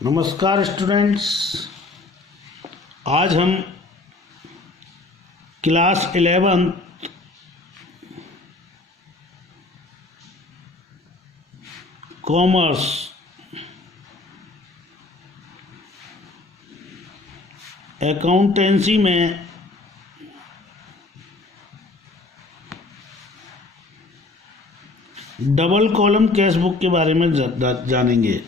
नमस्कार स्टूडेंट्स। आज हम क्लास 11 कॉमर्स अकाउंटेंसी में डबल कॉलम कैश बुक के बारे में जानेंगे।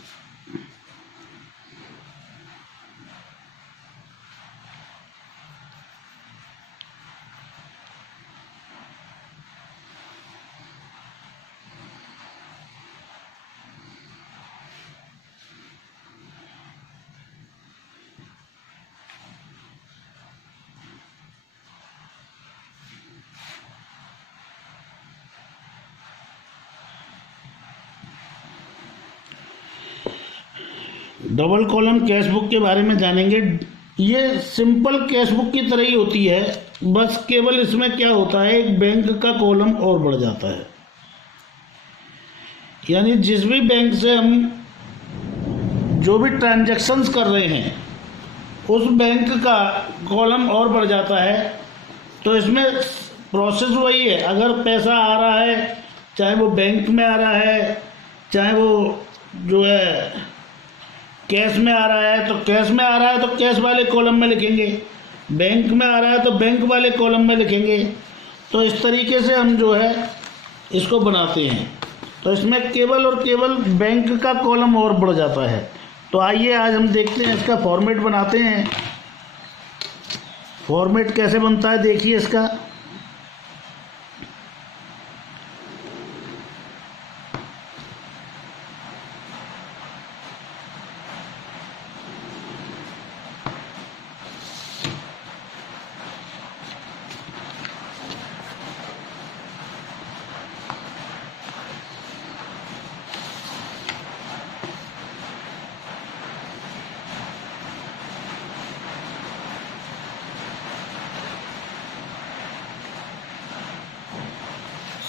डबल कॉलम कैश बुक के बारे में जानेंगे। ये सिंपल कैश बुक की तरह ही होती है, बस केवल इसमें क्या होता है, एक बैंक का कॉलम और बढ़ जाता है। यानी जिस भी बैंक से हम जो भी ट्रांजैक्शंस कर रहे हैं उस बैंक का कॉलम और बढ़ जाता है। तो इसमें प्रोसेस वही है, अगर पैसा आ रहा है चाहे वो बैंक में आ रहा है चाहे वो जो है कैश में आ रहा है, तो कैश में आ रहा है तो कैश वाले कॉलम में लिखेंगे, बैंक में आ रहा है तो बैंक वाले कॉलम में लिखेंगे। तो इस तरीके से हम जो है इसको बनाते हैं। तो इसमें केवल और केवल बैंक का कॉलम और बढ़ जाता है। तो आइए आज हम देखते हैं, इसका फॉर्मेट बनाते हैं। फॉर्मेट कैसे बनता है देखिए इसका।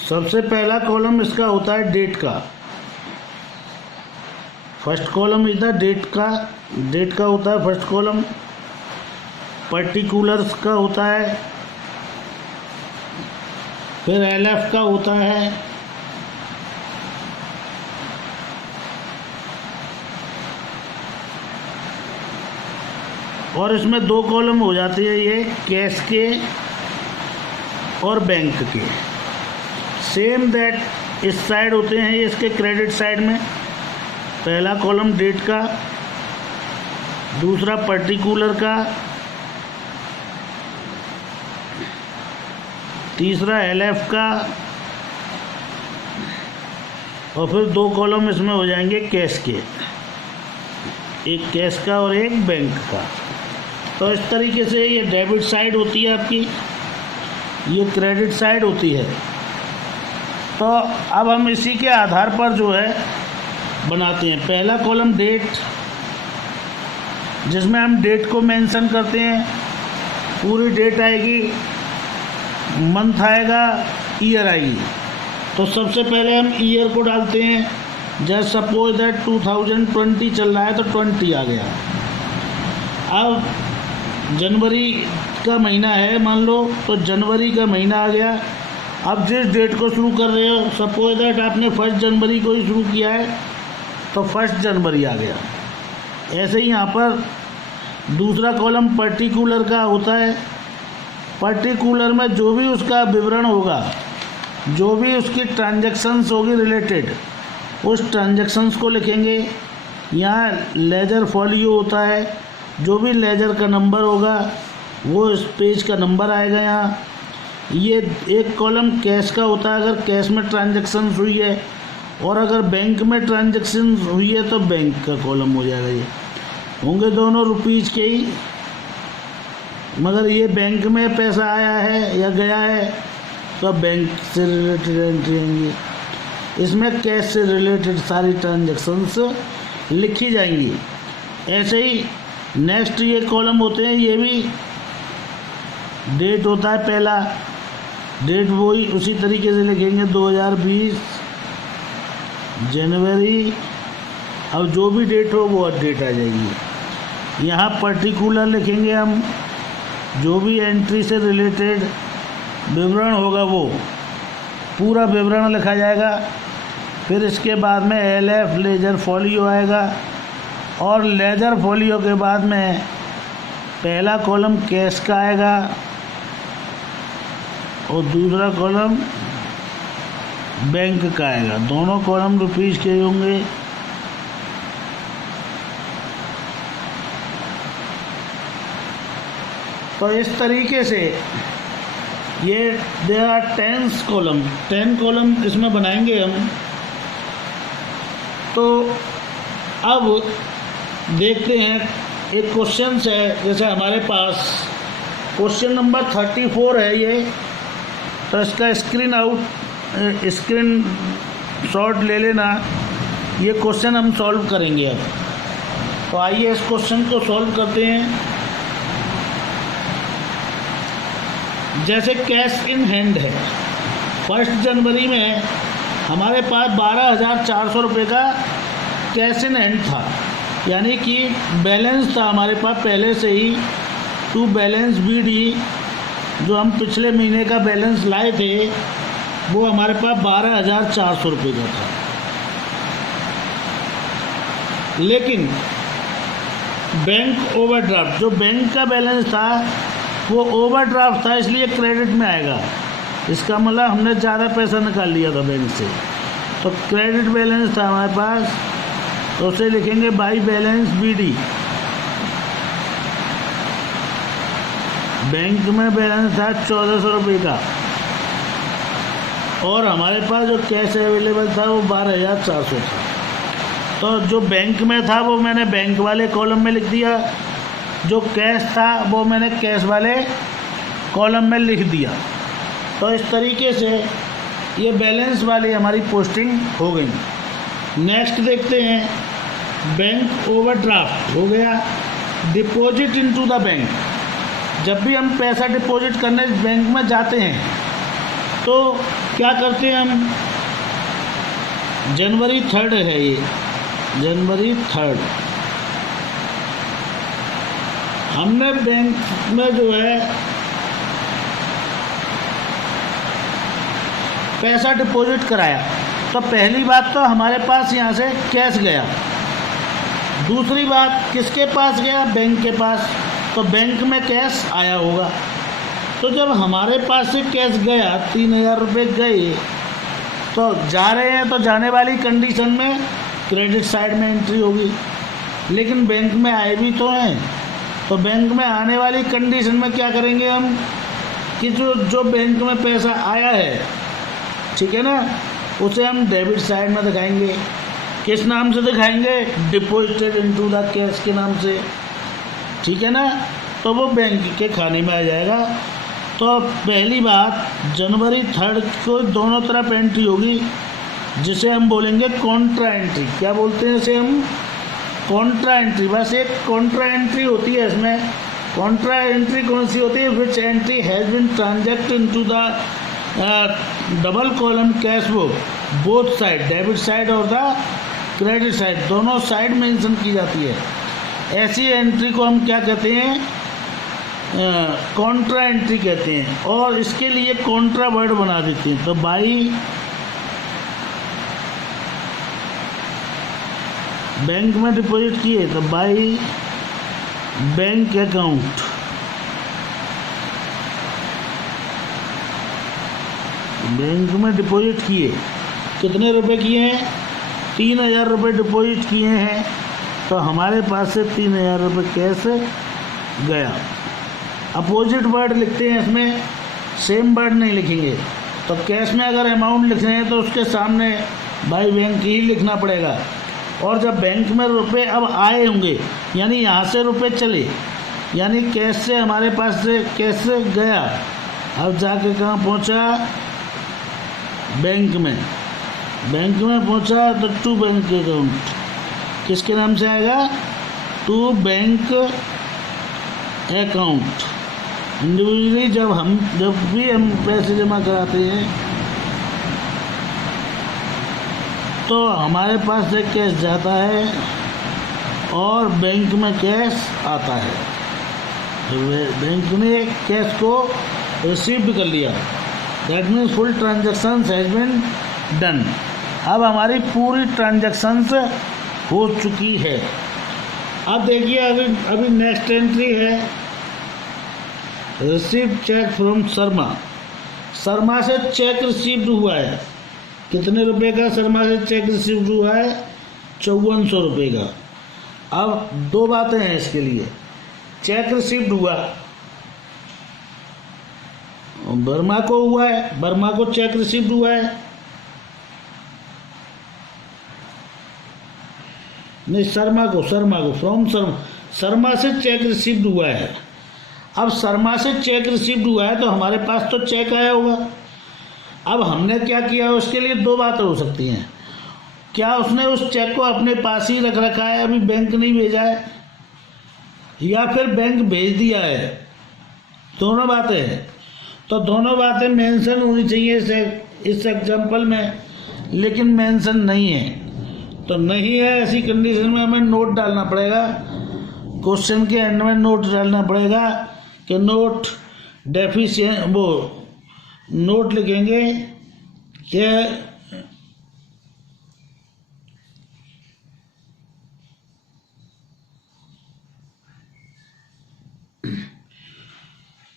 सबसे पहला कॉलम इसका होता है डेट का। फर्स्ट कॉलम इधर डेट का होता है फर्स्ट कॉलम। पर्टिकुलर्स का होता है, फिर एलएफ का होता है, और इसमें दो कॉलम हो जाते हैं, ये कैश के और बैंक के। सेम दैट इस साइड होते हैं ये इसके क्रेडिट साइड में। पहला कॉलम डेट का, दूसरा पर्टिकुलर का, तीसरा एलएफ का, और फिर दो कॉलम इसमें हो जाएंगे कैश के, एक कैश का और एक बैंक का। तो इस तरीके से ये डेबिट साइड होती है आपकी, ये क्रेडिट साइड होती है। तो अब हम इसी के आधार पर जो है बनाते हैं। पहला कॉलम डेट, जिसमें हम डेट को मेंशन करते हैं, पूरी डेट आएगी, मंथ आएगा, ईयर आएगी। तो सबसे पहले हम ईयर को डालते हैं। जैसे सपोज दैट 2020 चल रहा है तो 20 आ गया। अब जनवरी का महीना है मान लो, तो जनवरी का महीना आ गया। अब जिस डेट को शुरू कर रहे हो, सपोज दैट आपने 1 जनवरी को ही शुरू किया है तो 1 जनवरी आ गया। ऐसे ही यहाँ पर दूसरा कॉलम पर्टिकुलर का होता है। पर्टिकुलर में जो भी उसका विवरण होगा, जो भी उसकी ट्रांजैक्शंस होगी रिलेटेड, उस ट्रांजैक्शंस को लिखेंगे। यहाँ लेजर फॉलियो होता है, जो भी लेजर का नंबर होगा वो इस पेज का नंबर आएगा यहाँ। ये एक कॉलम कैश का होता है, अगर कैश में ट्रांजैक्शन हुई है, और अगर बैंक में ट्रांजैक्शन हुई है तो बैंक का कॉलम हो जाएगा। ये होंगे दोनों रुपीज़ के ही, मगर ये बैंक में पैसा आया है या गया है तो बैंक से रिलेटेड एंट्री आएंगी। इसमें कैश से रिलेटेड सारी ट्रांजैक्शंस लिखी जाएंगी। ऐसे ही नेक्स्ट ये कॉलम होते हैं, ये भी डेट होता है पहला। डेट वही उसी तरीके से लिखेंगे, 2020 जनवरी अब जो भी डेट हो वो डेट आ जाएगी। यहाँ पर्टिकुलर लिखेंगे हम, जो भी एंट्री से रिलेटेड विवरण होगा वो पूरा विवरण लिखा जाएगा। फिर इसके बाद में LF लेजर फोलियो आएगा, और लेजर फोलियो के बाद में पहला कॉलम कैश का आएगा और दूसरा कॉलम बैंक का आएगा। दोनों कॉलम रुपीज़ के होंगे। तो इस तरीके से ये देयर आर 10 कॉलम, 10 कॉलम इसमें बनाएंगे हम। तो अब देखते हैं, एक क्वेश्चन है, जैसे हमारे पास क्वेश्चन नंबर 34 है ये, तो इसका स्क्रीन शॉट ले लेना। ये क्वेश्चन हम सॉल्व करेंगे अब। तो आइए इस क्वेश्चन को सॉल्व करते हैं। जैसे कैश इन हैंड है, 1 जनवरी में हमारे पास 12,400 रुपये का कैश इन हैंड था, यानी कि बैलेंस था हमारे पास पहले से ही। टू बैलेंस BD, जो हम पिछले महीने का बैलेंस लाए थे, वो हमारे पास 12,400 रुपये का था। लेकिन बैंक ओवरड्राफ्ट, जो बैंक का बैलेंस था वो ओवरड्राफ्ट था, इसलिए क्रेडिट में आएगा। इसका मतलब हमने ज़्यादा पैसा निकाल लिया था बैंक से, तो क्रेडिट बैलेंस था हमारे पास, तो उसे लिखेंगे बाई बैलेंस BD। बैंक में बैलेंस था 1,400 रुपये का, और हमारे पास जो कैश अवेलेबल था वो 12,400 था। तो जो बैंक में था वो मैंने बैंक वाले कॉलम में लिख दिया, जो कैश था वो मैंने कैश वाले कॉलम में लिख दिया। तो इस तरीके से ये बैलेंस वाली हमारी पोस्टिंग हो गई। नेक्स्ट देखते हैं, बैंक ओवरड्राफ्ट हो गया। डिपॉजिट इनटू द बैंक, जब भी हम पैसा डिपॉजिट करने बैंक में जाते हैं तो क्या करते हैं हम, जनवरी 3 है ये, जनवरी 3 हमने बैंक में जो है पैसा डिपॉजिट कराया, तो पहली बात तो हमारे पास यहाँ से कैश गया। दूसरी बात किसके पास गया, बैंक के पास, तो बैंक में कैश आया होगा। तो जब हमारे पास से कैश गया, 3,000 रुपये गए, तो जा रहे हैं तो जाने वाली कंडीशन में क्रेडिट साइड में एंट्री होगी, लेकिन बैंक में आए भी तो हैं, तो बैंक में आने वाली कंडीशन में क्या करेंगे हम कि जो बैंक में पैसा आया है, ठीक है ना, उसे हम डेबिट साइड में दिखाएंगे। किस नाम से दिखाएंगे, डिपॉजिटेड इनटू द कैश के नाम से, ठीक है ना, तो वो बैंक के खाने में आ जाएगा। तो पहली बात, जनवरी 3 को दोनों तरफ एंट्री होगी, जिसे हम बोलेंगे कॉन्ट्रा एंट्री। क्या बोलते हैं इसे हम, कॉन्ट्रा एंट्री। बस एक कॉन्ट्रा एंट्री होती है इसमें। कॉन्ट्रा एंट्री कौन सी होती है, which entry has been transact into the double column cash book both side, debit side और द क्रेडिट साइड, दोनों साइड मेंशन की जाती है। ऐसी एंट्री को हम क्या कहते हैं, कॉन्ट्रा एंट्री कहते हैं, और इसके लिए कॉन्ट्रा वर्ड बना देते हैं। तो बाई बैंक में डिपॉजिट किए तो बाई बैंक अकाउंट, बैंक में डिपॉजिट किए, कितने रुपए किए हैं, 3,000 रुपये डिपॉजिट किए हैं, तो हमारे पास से 3,000 रुपये कैश गया। अपोजिट वर्ड लिखते हैं इसमें, सेम वर्ड नहीं लिखेंगे। तो कैश में अगर अमाउंट लिख रहे हैं तो उसके सामने बाई बैंक ही लिखना पड़ेगा। और जब बैंक में रुपए अब आए होंगे, यानी यहाँ से रुपए चले, यानी कैश से हमारे पास से कैश से गया, अब जाके कहाँ पहुँचा, बैंक में। बैंक में पहुँचा तो टू बैंक अकाउंट, किसके नाम से आएगा, टू बैंक अकाउंट। इंडिविजुअली जब भी हम पैसे जमा कराते हैं तो हमारे पास से कैश जाता है और बैंक में कैश आता है। तो बैंक ने कैश को रिसीव कर लिया, that means full transaction has been done. अब हमारी पूरी ट्रांजेक्शन्स हो चुकी है। अब देखिए अभी नेक्स्ट एंट्री है receive cheque from Sharma. Sharma से चेक रिसीव्ड हुआ है, कितने रुपए का शर्मा से चेक रिसीव्ड हुआ है? 5400 रुपये का। अब दो बातें हैं इसके लिए, चेक रिसीव्ड हुआ वर्मा को हुआ है, वर्मा को चेक रिसीव्ड हुआ है, नहीं शर्मा को फ्रॉम शर्मा से चेक रिसीव्ड हुआ है। अब शर्मा से चेक रिसीव्ड हुआ है तो हमारे पास तो चेक आया होगा। अब हमने क्या किया, उसके लिए दो बातें हो सकती हैं। क्या उसने उस चेक को अपने पास ही रख रखा है, अभी बैंक नहीं भेजा है, या फिर बैंक भेज दिया है? दोनों बातें हैं। तो दोनों बातें मेंशन होनी चाहिए इस एग्जांपल में, लेकिन मेंशन नहीं है। तो नहीं है, ऐसी कंडीशन में हमें नोट डालना पड़ेगा, क्वेश्चन के एंड में नोट डालना पड़ेगा कि नोट डेफिशिएंट, वो नोट लिखेंगे कि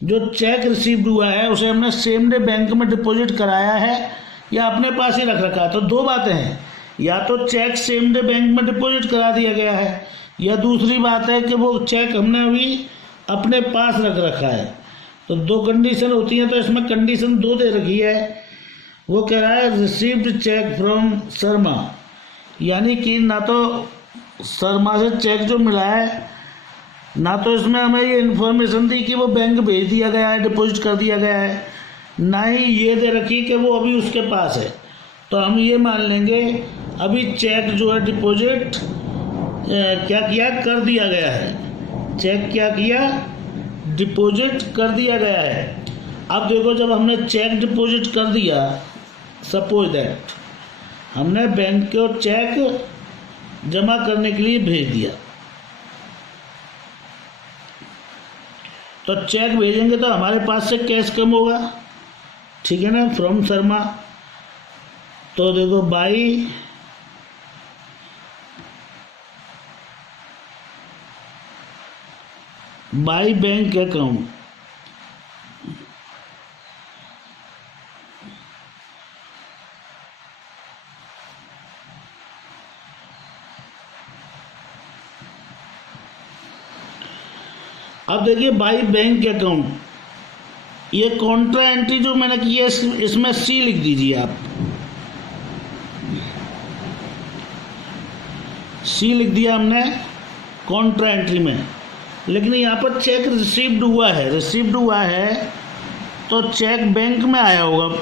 जो चेक रिसीव्ड हुआ है उसे हमने सेम डे बैंक में डिपॉजिट कराया है या अपने पास ही रख रखा है। तो दो बातें हैं, या तो चेक सेम डे बैंक में डिपॉजिट करा दिया गया है, या दूसरी बात है कि वो चेक हमने अभी अपने पास रख रखा है। तो दो कंडीशन होती हैं, तो इसमें कंडीशन दो दे रखी है। वो कह रहा है रिसीव्ड चेक फ्रॉम शर्मा, यानी कि ना तो शर्मा से चेक जो मिला है, ना तो इसमें हमें ये इन्फॉर्मेशन दी कि वो बैंक भेज दिया गया है, डिपॉजिट कर दिया गया है, ना ही ये दे रखी कि वो अभी उसके पास है। तो हम ये मान लेंगे अभी चेक जो है डिपॉजिट क्या किया, कर दिया गया है। चेक क्या किया, डिपॉजिट कर दिया गया है। अब देखो, जब हमने चेक डिपॉजिट कर दिया, सपोज दैट हमने बैंक को चेक जमा करने के लिए भेज दिया, तो चेक भेजेंगे तो हमारे पास से कैश कम होगा, ठीक है ना, फ्रॉम शर्मा। तो देखो बाई बैंक अकाउंट, अब देखिए बाई बैंक अकाउंट, ये कॉन्ट्रा एंट्री जो मैंने की है इसमें सी लिख दीजिए आप, सी लिख दिया हमने कॉन्ट्रा एंट्री में। लेकिन यहाँ पर चेक रिसीव्ड हुआ है तो चेक बैंक में आया होगा,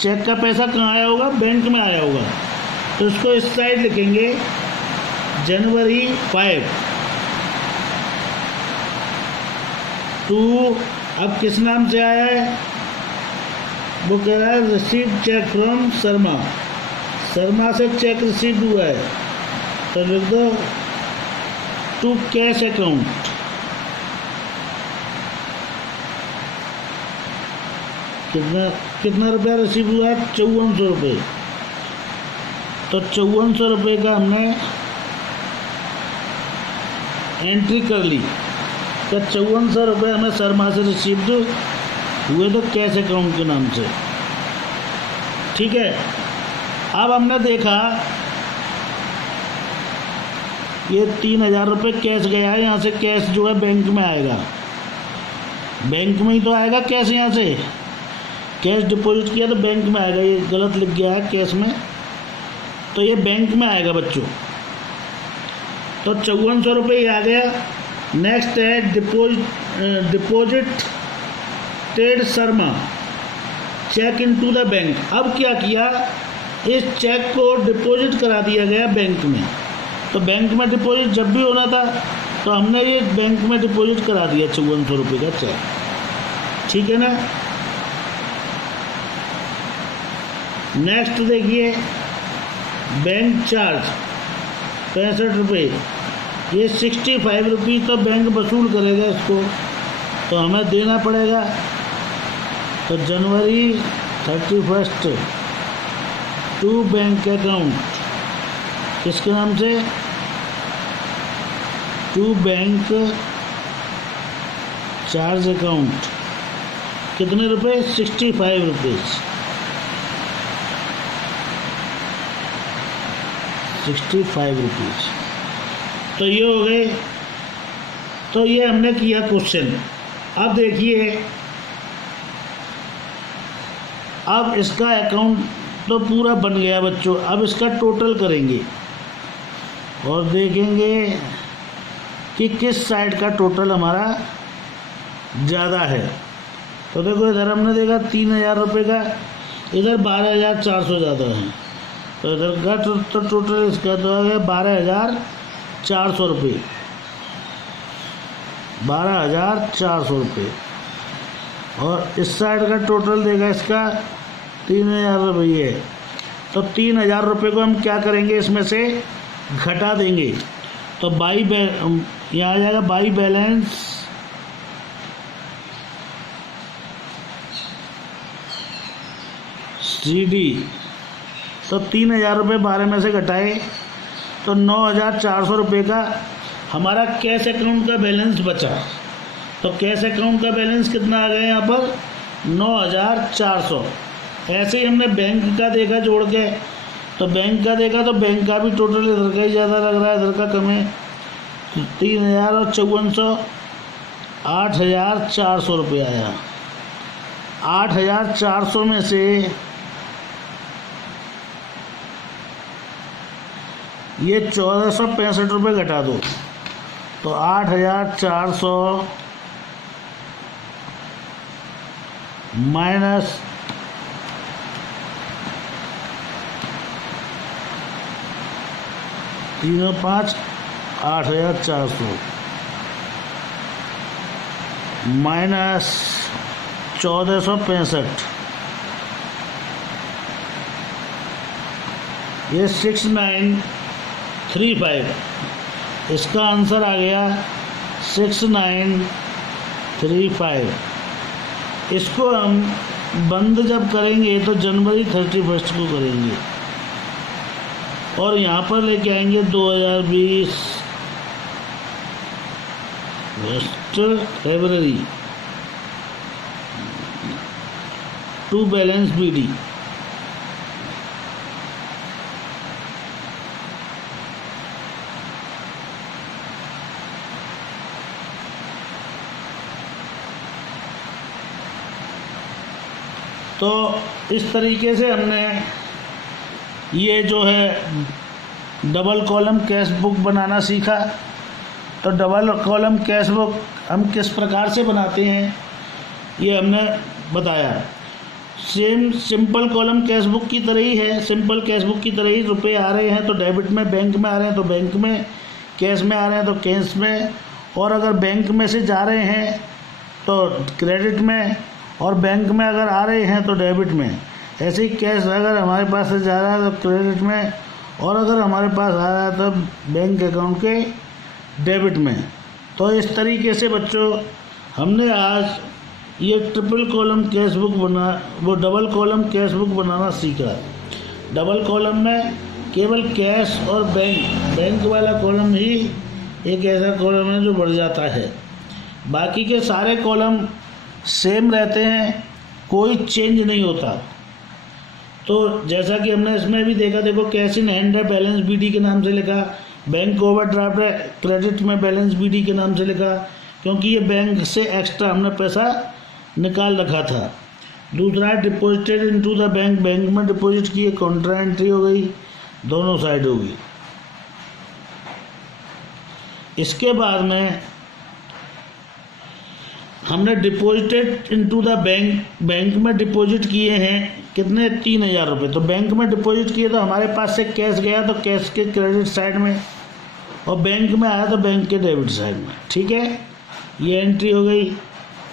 चेक का पैसा कहाँ आया होगा, बैंक में आया होगा। तो इसको इस साइड लिखेंगे जनवरी 5 टू, अब किस नाम से आया है, वो कह रहा है receive cheque from Sharma, Sharma से चेक रिसीव हुआ है, तो लिख दो टू कैश अकाउंट, कितना रुपया रिसीव हुआ है, 5400 रुपये। तो 5400 रुपये का हमने एंट्री कर ली, तो 5400 रुपये हमें शर्मा से रिसीव्ड हुए तो कैश अकाउंट के नाम से, ठीक है। अब हमने देखा ये 3000 रुपये कैश गया है, यहाँ से कैश जो है बैंक में आएगा, बैंक में ही तो आएगा कैश, यहाँ से कैश डिपॉजिट किया तो बैंक में आएगा, ये गलत लिख गया है कैश में, तो ये बैंक में आएगा बच्चों। तो 5400 रुपये आ गया। नेक्स्ट है deposited Sharma cheque into the bank. अब क्या किया, इस चेक को डिपॉजिट करा दिया गया बैंक में। तो बैंक में डिपॉजिट जब भी होना था तो हमने ये बैंक में डिपॉजिट करा दिया 5400 रुपये का चेक, ठीक है ना। बैंक चार्ज 65 रुपये, ये 65 रुपीज़ तो बैंक वसूल करेगा इसको, तो हमें देना पड़ेगा। तो जनवरी 31 टू बैंक अकाउंट, किसके नाम से? To bank charge account. कितने रुपए? 65 रुपीज़। 65 रुपीज़। तो ये हो गए। तो ये हमने किया क्वेश्चन। अब देखिए, अब इसका अकाउंट तो पूरा बन गया बच्चों। अब इसका टोटल करेंगे और देखेंगे कि किस साइड का टोटल हमारा ज़्यादा है। तो देखो, इधर हमने देखा 3000 रुपये का, इधर 12,400 ज़्यादा है। तो इधर का तो टोटल इसका तो आ गया 12,400 रुपये, 12,400 रुपये। और इस साइड का टोटल देगा इसका 3,000 रुपये। तो 3,000 रुपये को हम क्या करेंगे, इसमें से घटा देंगे। तो यहाँ आ जाएगा बाई बैलेंस CD। तो 3,000 रुपये 12 में से घटाए तो 9,400 रुपये का हमारा कैश अकाउंट का बैलेंस बचा। तो कैश अकाउंट का बैलेंस कितना आ गया यहाँ पर? 9,400। ऐसे ही हमने बैंक का देखा जोड़ के, तो बैंक का देखा तो बैंक का भी टोटल इधर का ही ज़्यादा लग रहा है, इधर का कम है। 3,000 और 5400, 8,400 रुपये आया। 8,400 में से ये 1,465 रुपये घटा दो, तो 8,400 माइनस 305, 8,400 माइनस 1,465, ये 6935। इसका आंसर आ गया 6935। इसको हम बंद जब करेंगे तो जनवरी 31 को करेंगे और यहाँ पर लेके आएंगे 2020 फरवरी टू बैलेंस BD। तो इस तरीके से हमने ये जो है डबल कॉलम कैश बुक बनाना सीखा। तो डबल कॉलम कैश बुक हम किस प्रकार से बनाते हैं ये हमने बताया। सिंपल कॉलम कैश बुक की तरह ही है, सिंपल कैश बुक की तरह ही। रुपए आ रहे हैं तो डेबिट में, बैंक में आ रहे हैं तो बैंक में, कैश में आ रहे हैं तो कैश में, और अगर बैंक में से जा रहे हैं तो क्रेडिट में, और बैंक में अगर आ रहे हैं तो डेबिट में। ऐसे ही कैश अगर हमारे पास से जा रहा है तो क्रेडिट में, और अगर हमारे पास आ रहा है तो बैंक अकाउंट के डेबिट में। तो इस तरीके से बच्चों हमने आज ये triple column cash book double column cash book बनाना सीखा। डबल कॉलम में केवल कैश और बैंक वाला कॉलम ही एक ऐसा कॉलम है जो बढ़ जाता है, बाकी के सारे कॉलम सेम रहते हैं, कोई चेंज नहीं होता। तो जैसा कि हमने इसमें भी देखा, देखो कैश इन हैंड है, बैलेंस BD के नाम से लिखा। बैंक ओवरड्राफ्ट है, क्रेडिट में बैलेंस BD के नाम से लिखा, क्योंकि ये बैंक से एक्स्ट्रा हमने पैसा निकाल रखा था। दूसरा deposited into the bank, bank में डिपॉजिट किए, कॉन्ट्रा एंट्री हो गई, दोनों साइड होगी। इसके बाद में हमने deposited into the bank, bank में डिपॉजिट किए हैं कितने? 3,000 रुपये। तो बैंक में डिपॉजिट किए तो हमारे पास से कैश गया तो कैश के क्रेडिट साइड में, और बैंक में आया तो बैंक के डेबिट साइड में। ठीक है, ये एंट्री हो गई।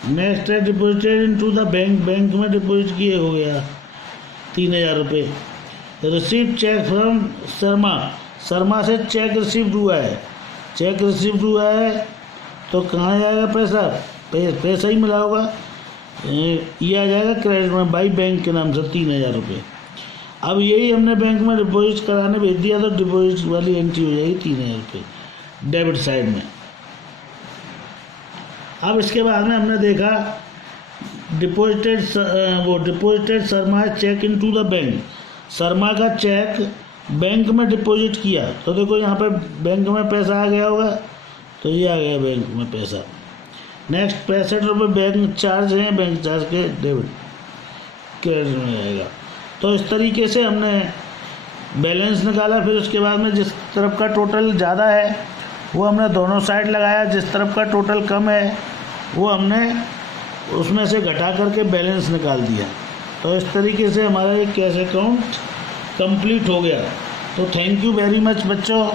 नेक्स्ट है deposited into the bank, bank में डिपॉजिट किए हो गया 3,000 रुपये। Receive cheque from Sharma, Sharma से चेक रिसीव्ड हुआ है, चेक रिसीव्ड हुआ है तो कहाँ जाएगा पैसा, पैसा ही मिला होगा, ये आ जाएगा क्रेडिट में बाई बैंक के नाम से 3000 रुपये। अब यही हमने बैंक में डिपॉजिट कराने भेज दिया तो डिपॉजिट वाली एंट्री हो जाएगी 3000 रुपये डेबिट साइड में। अब इसके बाद में हमने देखा deposited Sharma cheque into the bank, Sharma का चेक बैंक में डिपॉजिट किया तो देखो यहाँ पे बैंक में पैसा आ गया होगा, तो ये आ गया बैंक में पैसा। नेक्स्ट 65 रुपये बैंक चार्ज हैं, बैंक चार्ज के डेबिट क्रेडिट में आएगा। तो इस तरीके से हमने बैलेंस निकाला। फिर उसके बाद में जिस तरफ का टोटल ज़्यादा है वो हमने दोनों साइड लगाया, जिस तरफ का टोटल कम है वो हमने उसमें से घटा करके बैलेंस निकाल दिया। तो इस तरीके से हमारा एक कैश अकाउंट कंप्लीट हो गया। तो थैंक यू वेरी मच बच्चों।